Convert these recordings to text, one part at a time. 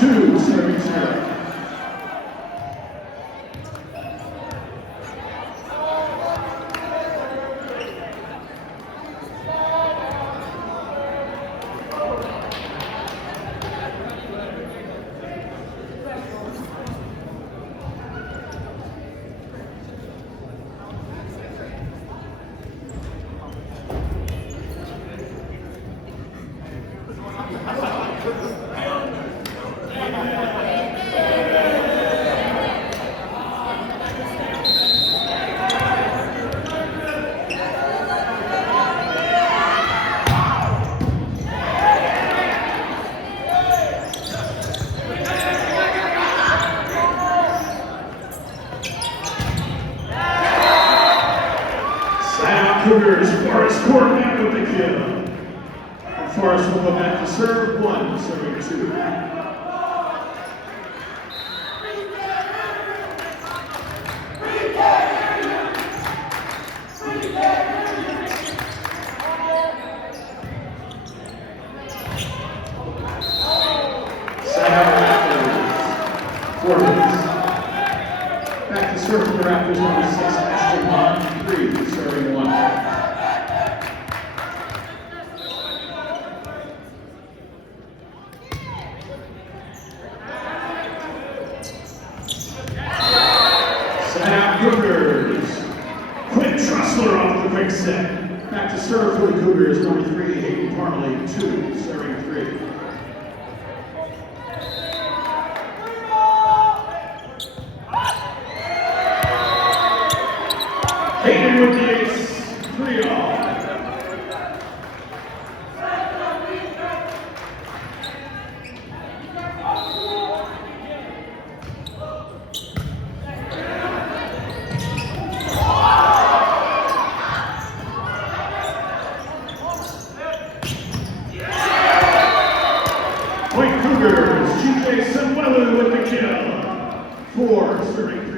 2, serving 0. Cougars, Forrest Courtney with the kill. And Forrest will go back to serve 1, serving 2. Back to serve for the Raptors, number 6, Ashton Bond, 3, serving 1. Cougars. Quinn Trussler off the quick set. Back to serve for the Cougars, number 3, Hayden Parmalee, 2, serving 3. Hayden with the ace, 3-all. Point Cougars, GJ Samuelu with the kill. 4, serving 3.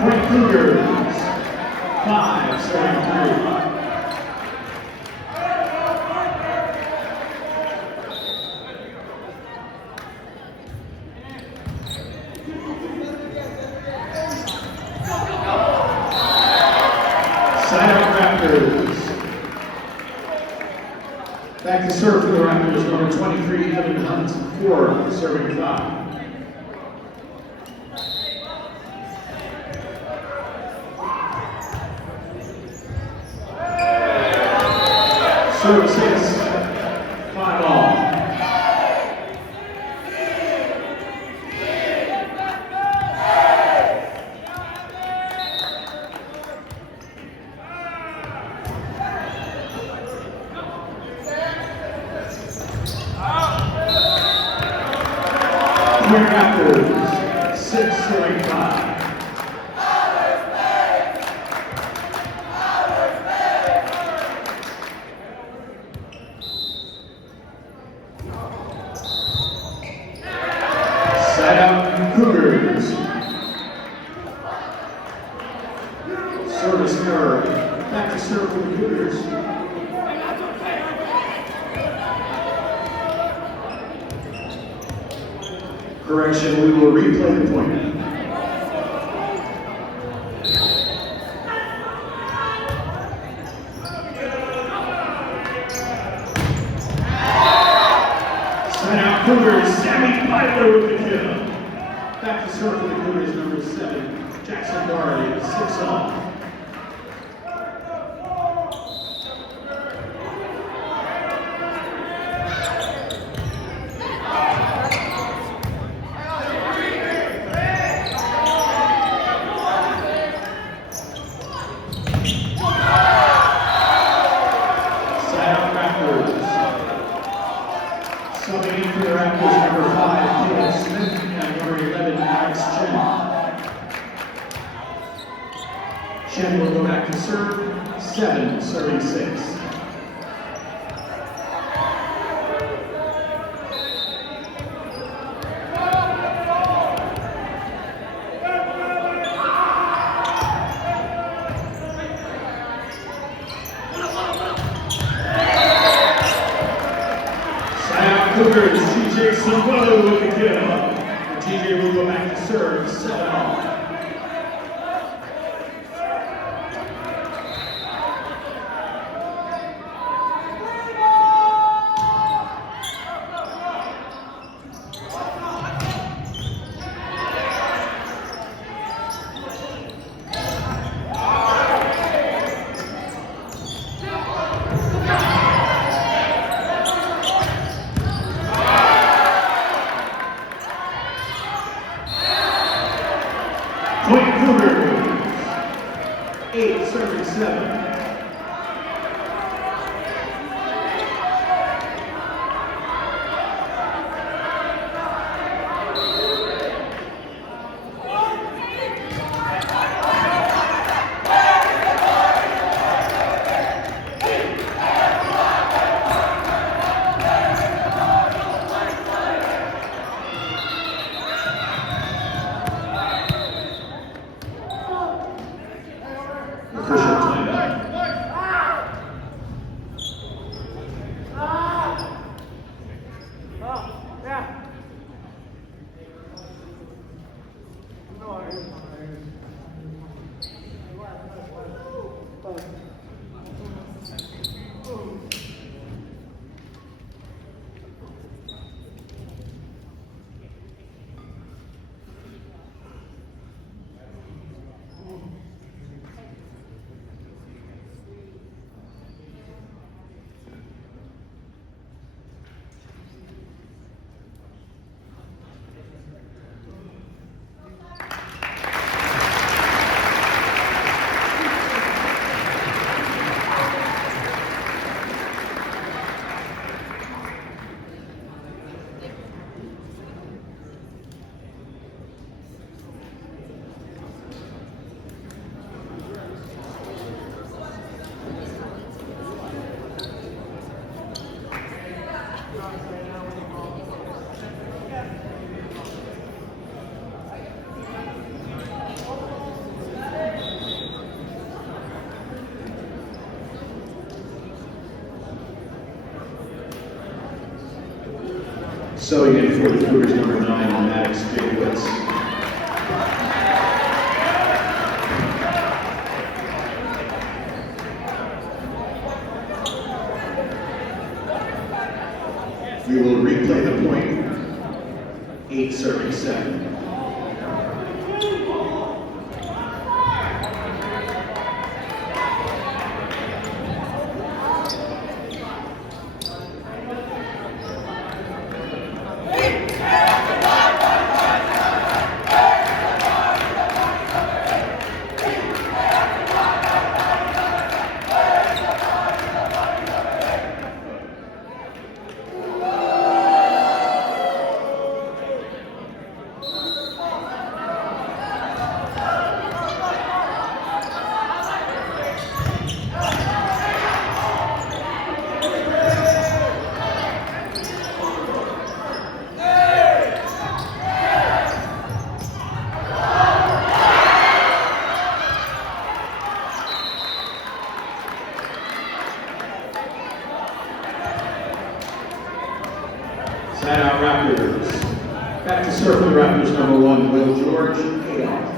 Point Cougars, 5, serving 3. Raptors. Back to serve for the Raptors, number 23, Evan Hunt, 4, serving 5. Serve 6, 5-all. Raptors, 6, serving 5. Side out Cougars. Service error. Back to serve for the Cougars. Correction, we will replay the point. Side out Cougars, Sammy Piper with the kill. Back to serve for the Cougars, number 7, Jackson Doherty, 6-all. Subbing in for the Raptors, number 5, Taylor Smith, and number 11, Alex Chen. Chen will go back to serve, 7, serving 6. 7 all. Point Cougars, 8 serving 7. Official timeout. Subbing in for the Cougars, number 9, Maddox Jacobs. We will replay the point. 8 serving 7. Side out Raptors. Back to serve for the Raptors, number 1, Will George, Adolph.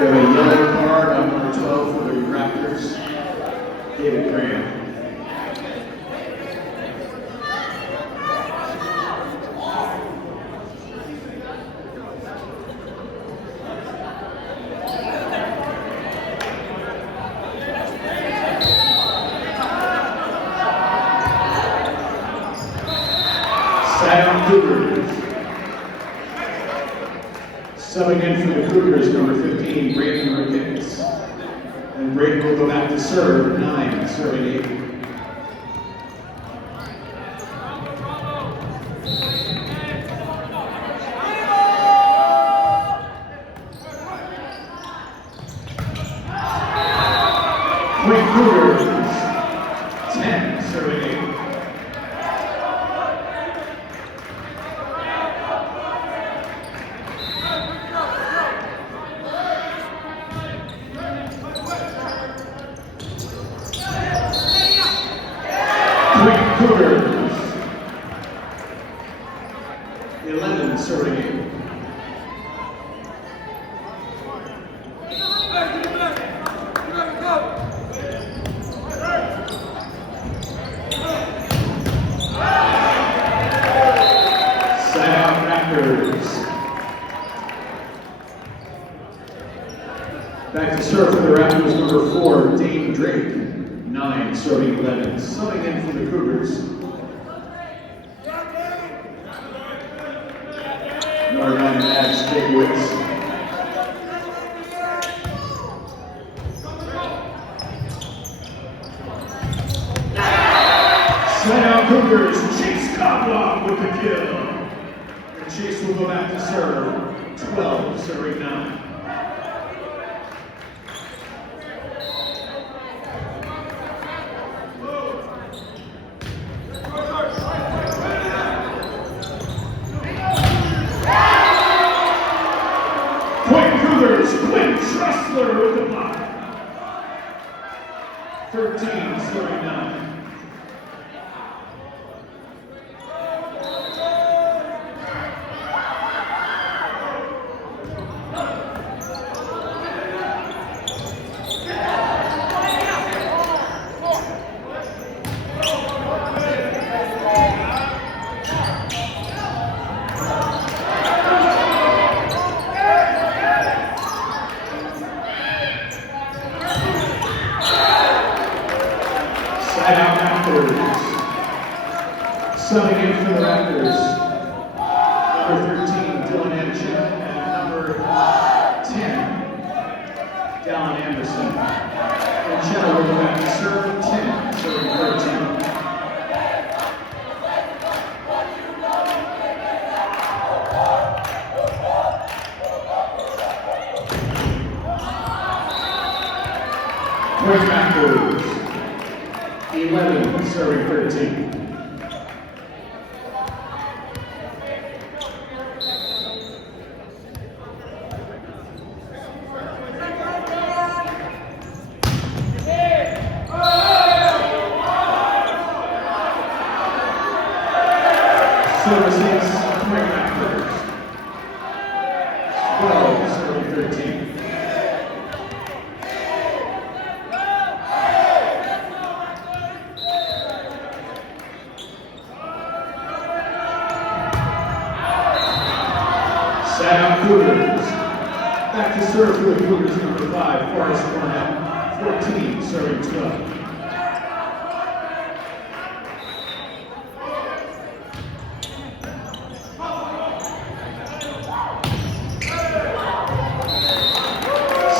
We have a yellow card on number 12 for the Raptors, David Graham. Side Cougars. Subbing in for the Cougars, number 15, Brayden Ricketts. And Brayden will go back to serve, 9, serving 8. 11 serving 8. Side out Raptors. Back to serve for the Raptors, number 4, Dane Drake. 9 serving 11. Subbing in for the Cougars, number 9, Max Jakowitz. Side out Cougars, Chase Coblop with the kill. And Chase will go back to serve, 12 serving 9. Quinn Tressler with the block. 13 serving 9. Side out Raptors. Subbing in for the Raptors, number 13, Dylan Edchin, and number 10, Dallin Anderson. And Chella will go back to serve, 10, serving 13. Point Raptors. 11 serving 13. Services, Point Raptors. 12 serving 13. Side out Cougars. Back to serve for the Cougars, number 5, Forrest Cornell. 14 serving 12.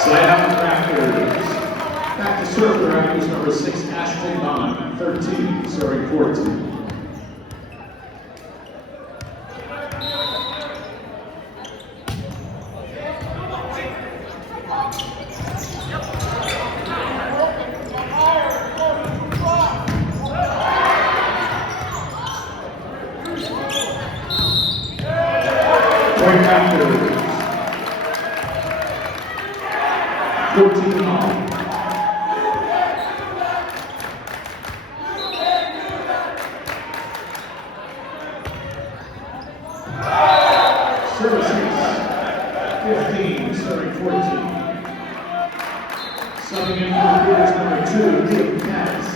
Side out Raptors. Back to serve for the Raptors, number 6, Ashton Bond. 13 serving 14. Point Raptors. 14 all. Services, 15, serving 14. Subbing in for the Cougars, number 2, Liam Katz.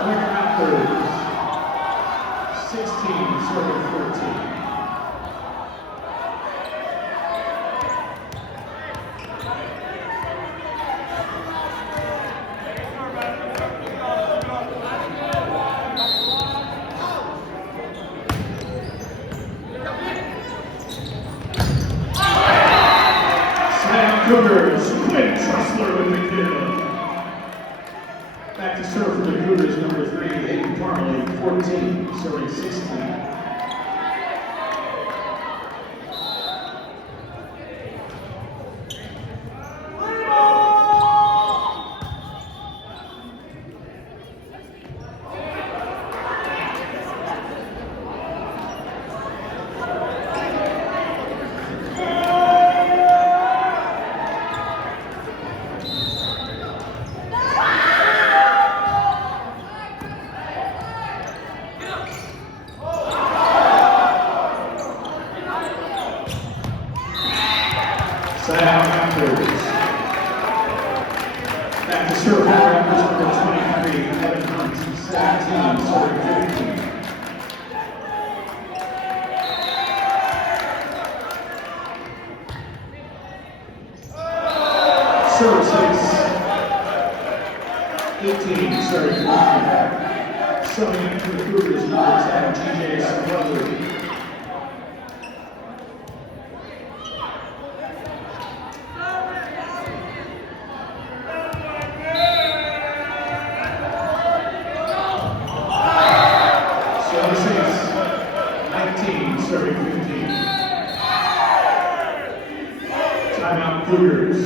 Point Raptors, 16, serving 14. Cougars, Quinn Tressler with the kill. Back to serve for the Cougars, number 3, Aiden Parmalee, 14, serving 16. Timeout Raptors. Back to serve for Raptors number 23, Evan Hunt, 17, serving 15. Serve 6, 18, serving 15. Subbing in for the Cougars, number 10, TJ Sawadu. Serving 15. Timeout Cougars.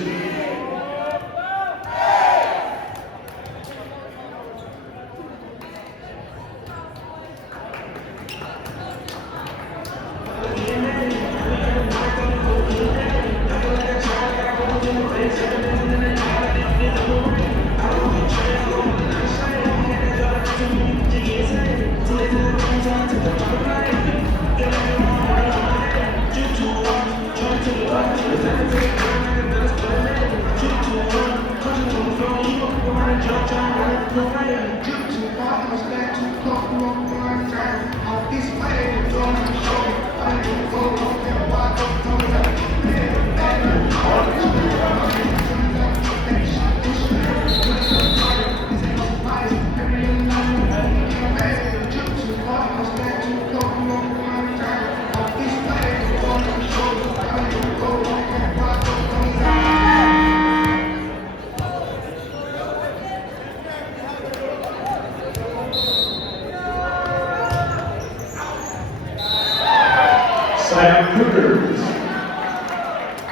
Cougars.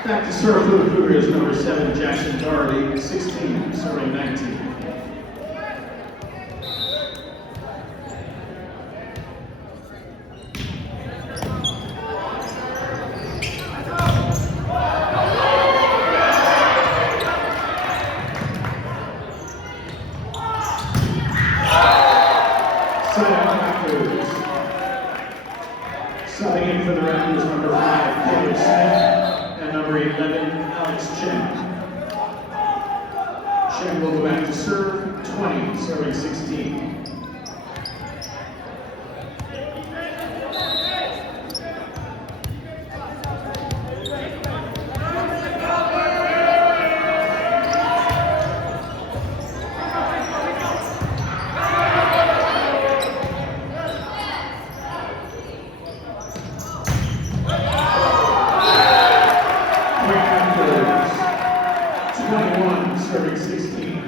Back to serve for the Cougars, number 7, Jackson Doherty, 16, serving 19. Subbing in for the Raptors, number 5, Taylor Smith, and number 11, Alex Chen. Chen will go back to serve, 20, serving 16. Serving 16.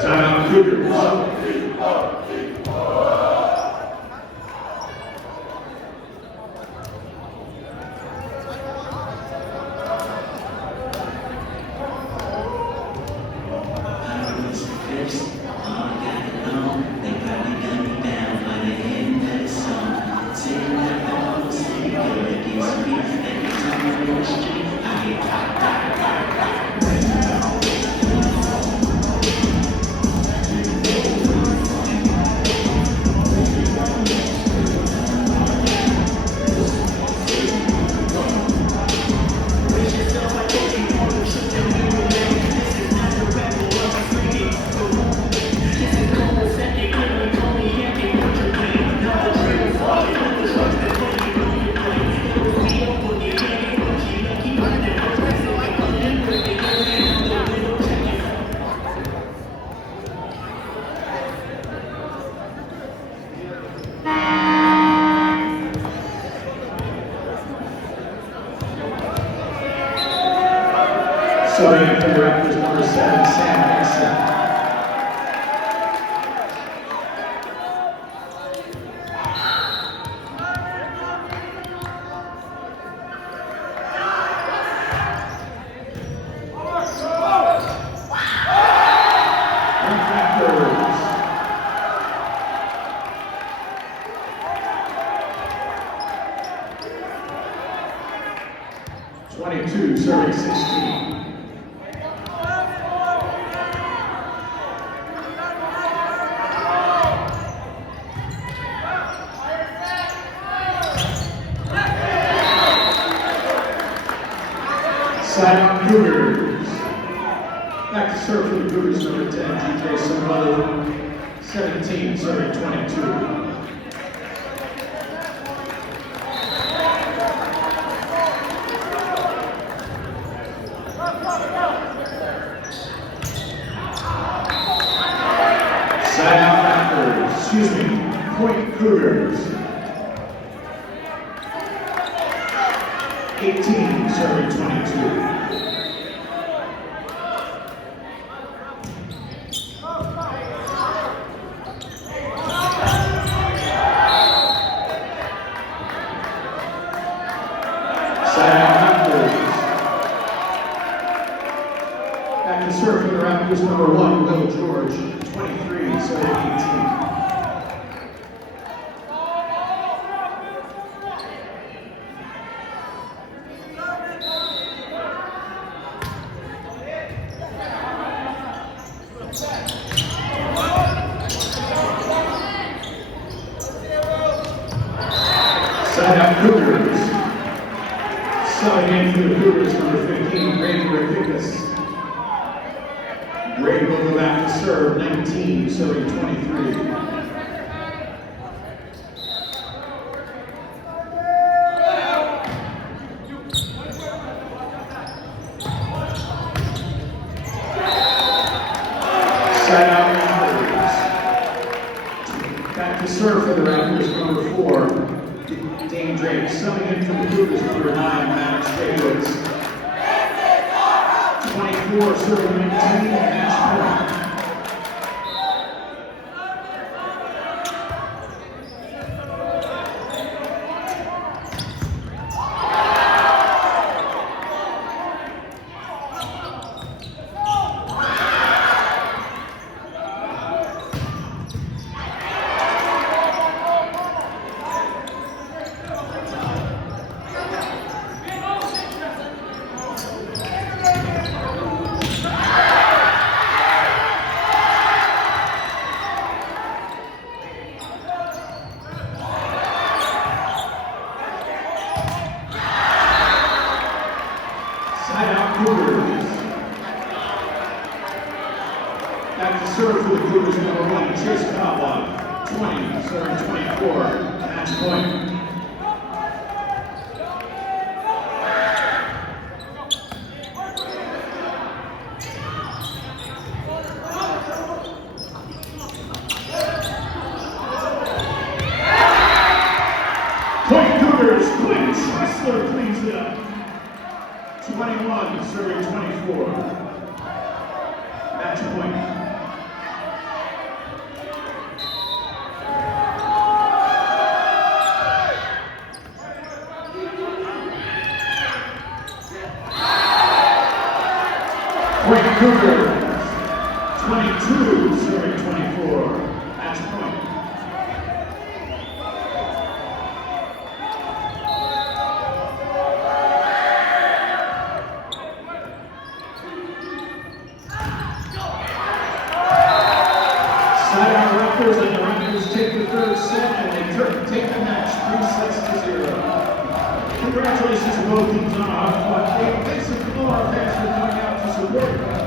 Timeout Cougars. Cougars. Back to serve for the Cougars, number 10, DJ Somebody, 17, serving 22. Side out Raptors, excuse me, Point Cougars. 18, serving 22. Back to serve for the Raptors, number 1, Will George, 23, serving 18. Side out Cougars. Subbing in for the Cougars, number 15, Ray Rickickus. Ray will go back to serve, 19, serving 23. Side out Raptors. Back to serve for the Raptors, number 4, Dane Drake. Subbing in for the Cougars, number 9, Maddox Jacobs. 24, serving 19, match point. Side out Cougars. Back to serve for the Cougars, number 1, Chase Kava, 20, serving 24, match point. Point Cougars, Quinn Tressler cleans it up. 21, serving 24. Match point. Point Cougars, 22, serving 24. Match point. Side out Raptors, and the Raptors take the third set, and they take the match 3 sets to 0. Congratulations to both teams on a hot fought game. Thanks to all our fans for coming out to support.